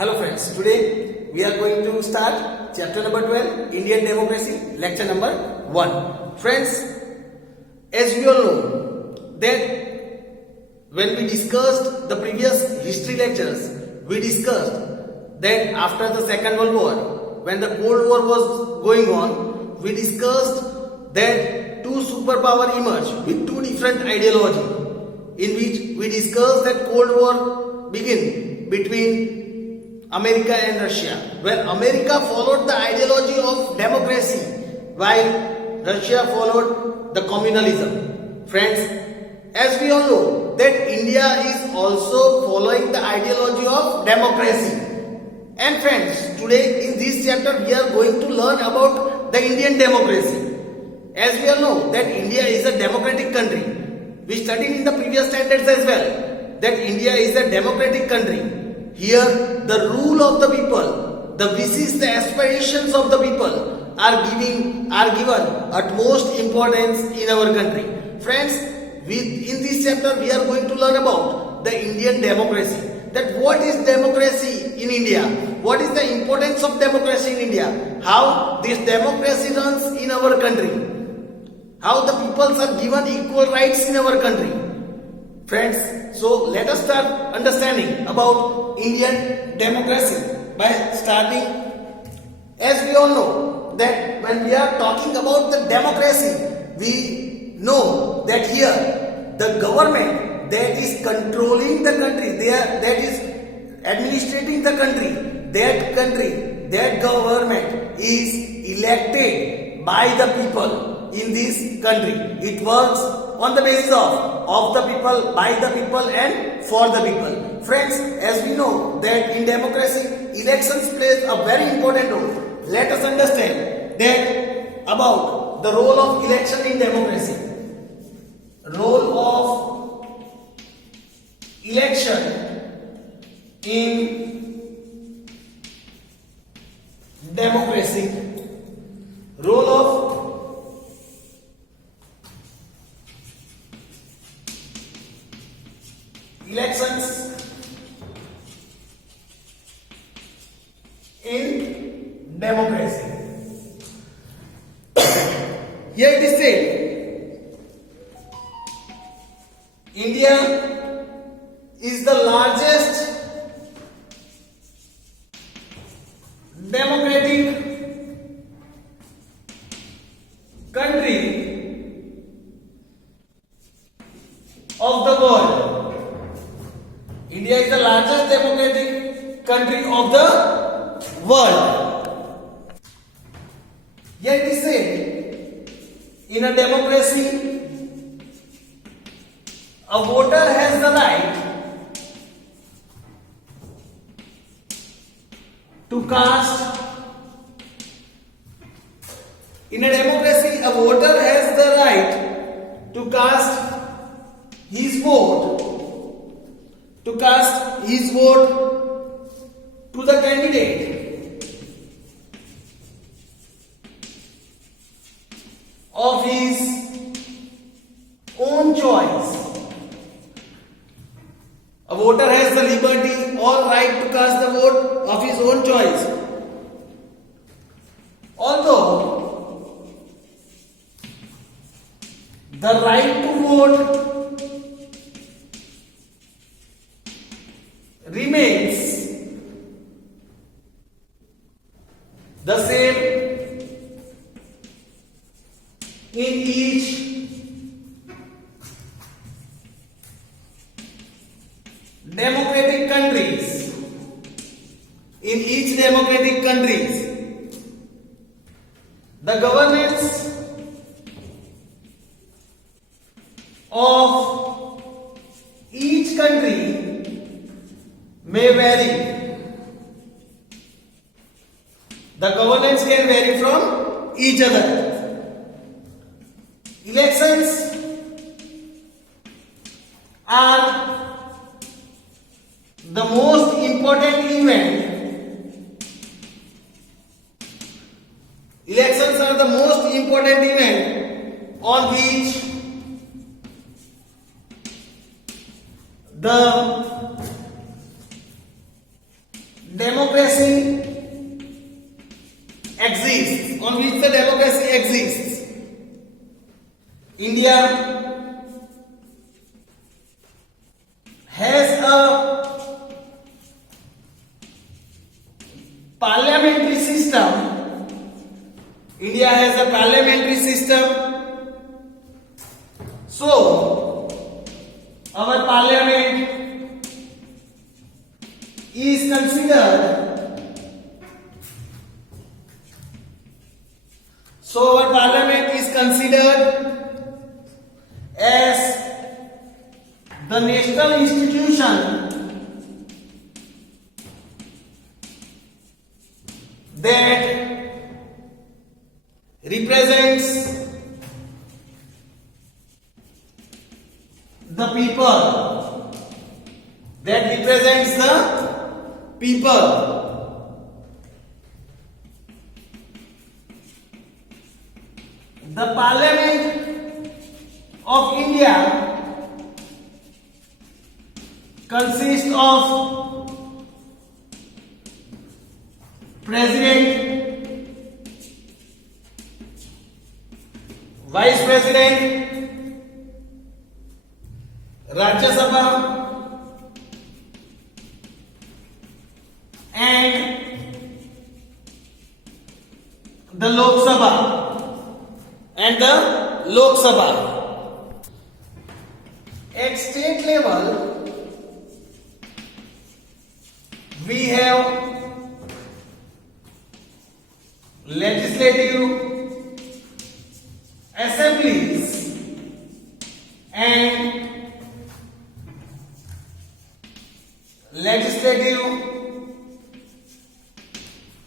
Hello friends, today we are going to start chapter number 12, Indian Democracy, lecture number 1. Friends, as we all know that when we discussed the previous history lectures, we discussed that after the Second World War, when the Cold War was going on, we discussed that two superpowers emerged with two different ideologies, in which we discussed that Cold War began between America and Russia, where America followed the ideology of democracy while Russia followed the communalism. Friends, as we all know that India is also following the ideology of democracy. And friends, today in this chapter we are going to learn about the Indian democracy. As we all know that India is a democratic country. We studied in the previous standards as well that India is a democratic country. Here, the rule of the people, the wishes, the aspirations of the people are given utmost importance in our country. Friends, in this chapter we are going to learn about the Indian democracy. That what is democracy in India? What is the importance of democracy in India? How this democracy runs in our country? How the peoples are given equal rights in our country? Friends, so let us start understanding about Indian democracy by starting. As we all know that when we are talking about the democracy, we know that here the government that is controlling the country, that is administrating the country, that government is elected by the people in this country. It works on the basis of the people, by the people and for the people. Friends, as we know that in democracy, elections plays a very important role. Let us understand that about the role of election in democracy. Role of election in democracy. Role of elections in democracy. Here it is said, India is the largest democratic country of the world. India is the largest democratic country of the world. Yet we say, in a democracy, a voter has the right to cast. In a democracy, a voter has the right to cast his vote. To cast his vote to the candidate of his own choice. A voter has the liberty or right to cast the vote of his own choice. Although the right to vote remains the same in each democratic countries. In each democratic countries, the governments of each country may vary. The governance can vary from each other. Elections are the most important event. Elections are the most important event on which the democracy exists, on which the democracy exists. India has a parliamentary system. India has a parliamentary system. So, our parliament is considered as the national institution that represents the people. The Parliament of India consists of President, Vice President, Rajya Sabha, and the Lok Sabha. At state level, we have legislative assemblies and legislative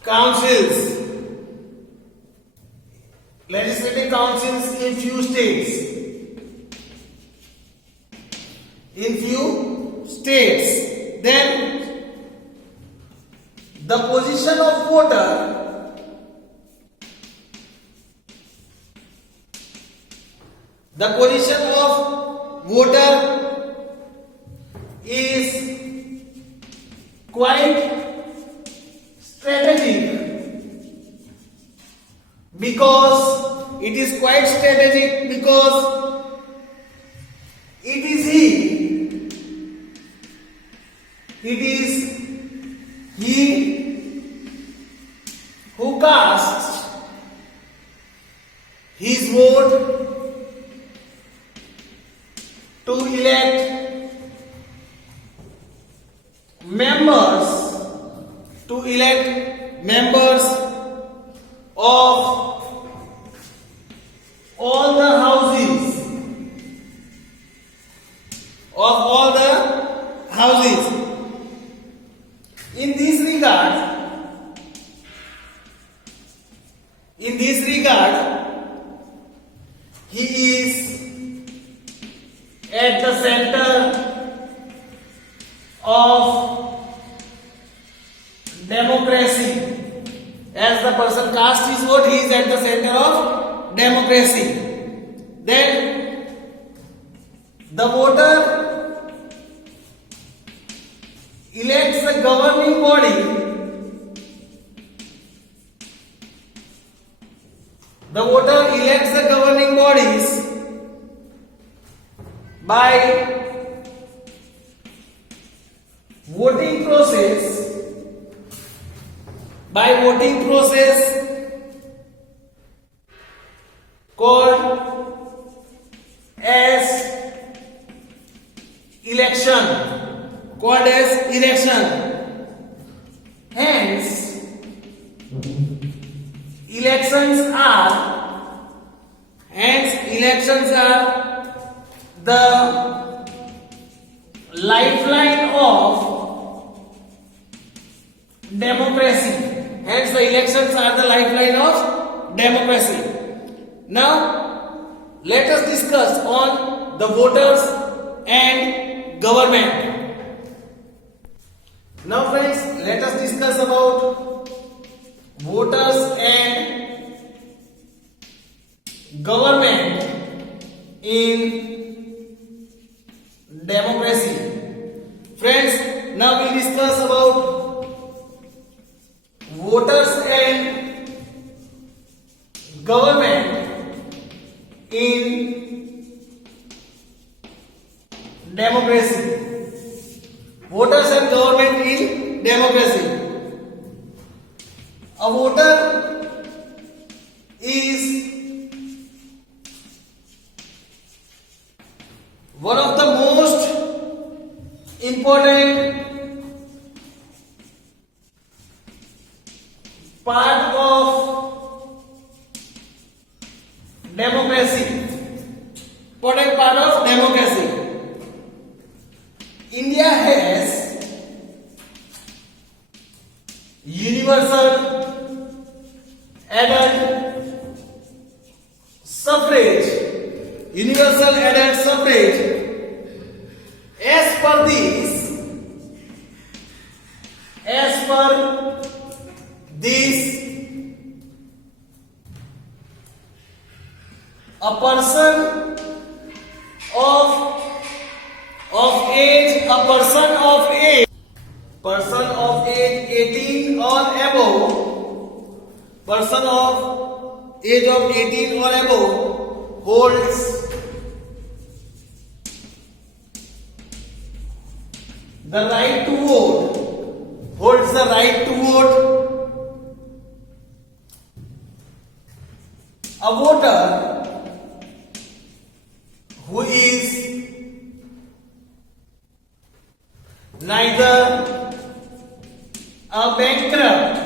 councils. Legislative councils in few states. Then the position of voter is quite strategic, because it is he who casts his vote to elect members of all the houses. In this regard, he is at the center of democracy. As the person casts his vote, he is at the center of democracy. Then the voter elects the governing body. The voter elects the governing bodies by voting process called as election. Hence, elections are the lifeline of democracy. Now, let us discuss on the voters and government. Now friends, let us discuss about voters and government in democracy. Friends, now we discuss about voters and government in democracy. Voters and government in democracy. A voter is one of the most important part of democracy. Important part of democracy. India has universal adult suffrage. Universal adult suffrage. As per this, a person of age 18 or above, person of age of 18 or above holds the right to vote, holds the right to vote. A voter who is neither a bankrupt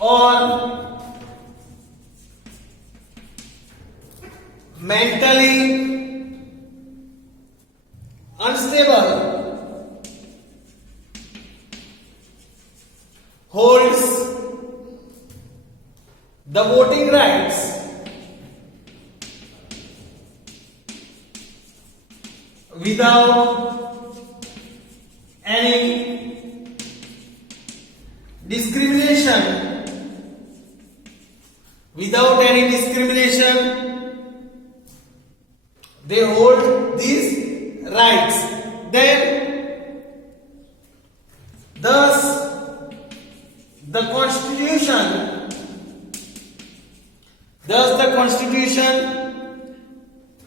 or mentally unstable holds the voting rights without any discrimination, they hold these rights. Then thus the constitution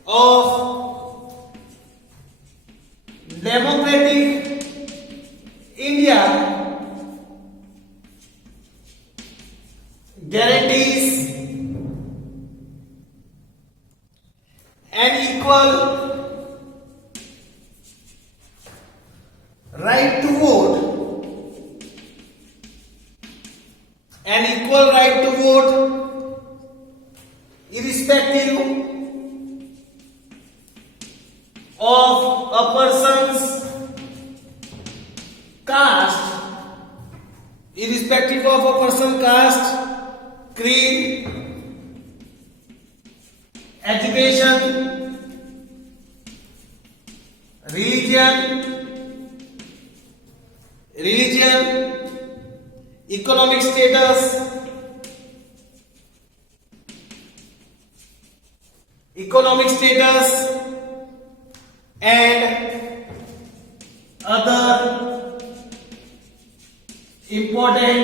of democratic India guarantees an equal right to vote, irrespective of a person's caste, creed, education, religion, economic status, and other important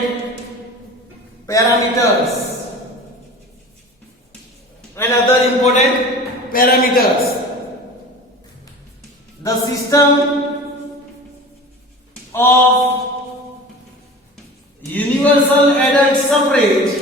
parameters. The system of universal adult suffrage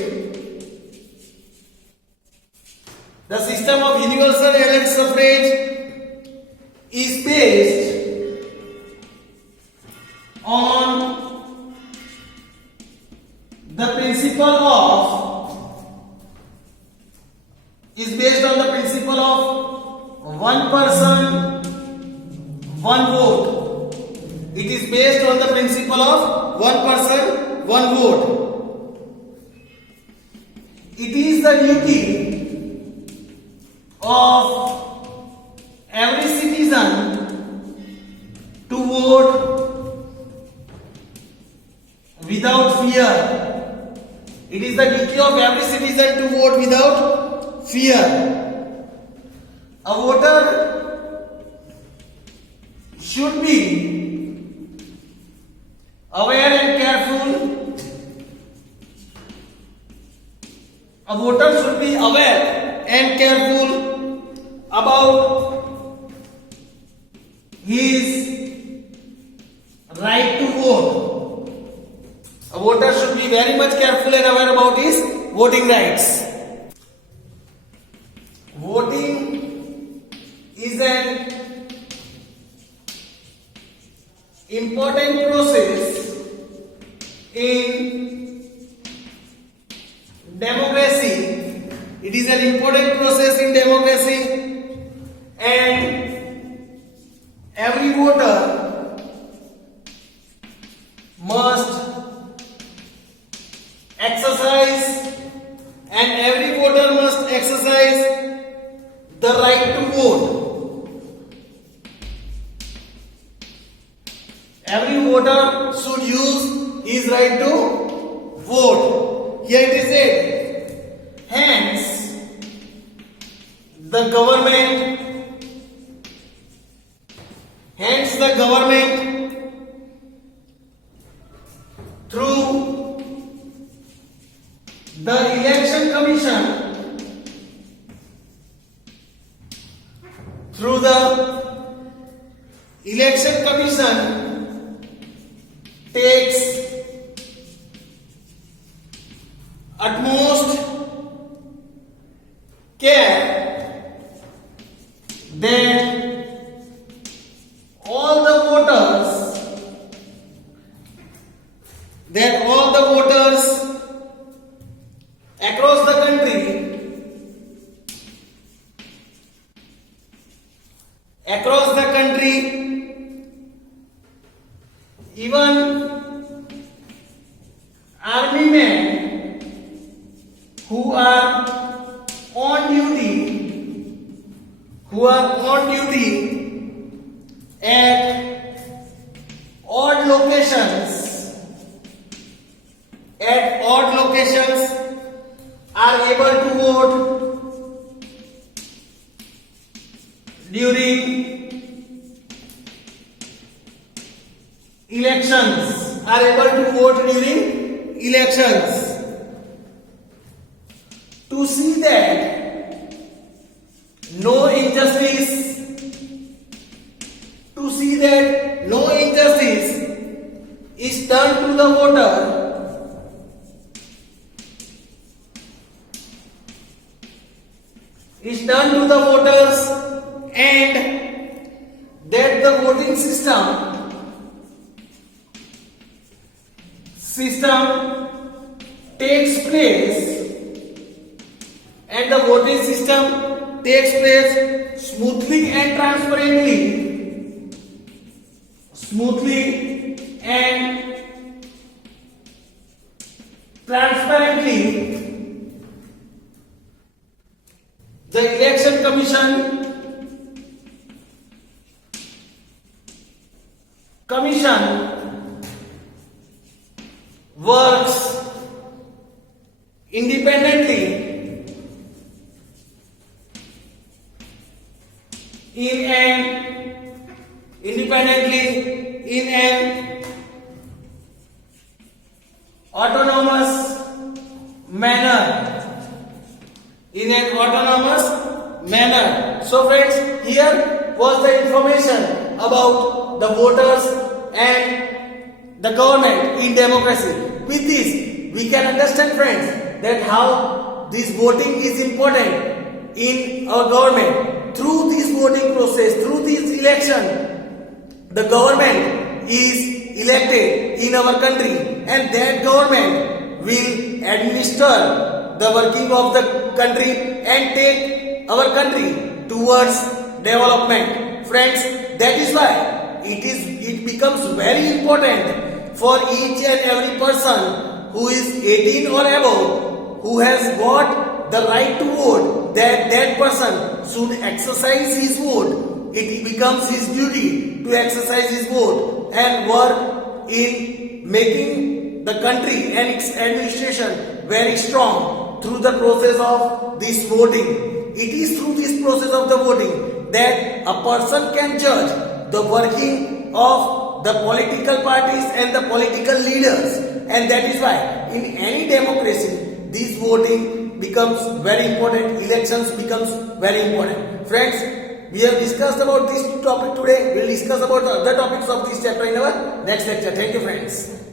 is based on the principle of one person, one vote. It is based on the principle of one person, one vote. It is the duty of every citizen to vote without fear. It is the duty of every citizen to vote without fear. A voter should be aware and careful A voter should be aware and careful about his right to vote. A voter should be very much careful and aware about his voting rights. Voting is an important process in democracy. It is an important process in democracy, and every voter must exercise the right to vote. Every voter should use his right to vote. Here it is said, hence the government through the election commission takes utmost care that all the voters across the country, even army men who are on duty at odd locations are able to vote during elections. To see that no injustice is done to the voters, and that the voting system takes place smoothly and transparently. The election commission works independently in an autonomous manner. So friends, here was the information about the voters and the government in democracy. With this, we can understand, friends, that how this voting is important in our government. Through this voting process, through this election, the government is elected in our country, and that government will administer the working of the country and take our country towards development. Friends, that is why it becomes very important for each and every person who is 18 or above, who has got the right to vote, that person should exercise his vote. It becomes his duty to exercise his vote and work in making the country and its administration very strong through the process of this voting. It is through this process of the voting that a person can judge the working of the political parties and the political leaders, and that is why in any democracy this voting becomes very important, elections becomes very important. Friends, we have discussed about this topic today. We will discuss about the other topics of this chapter in our next lecture. Thank you, friends.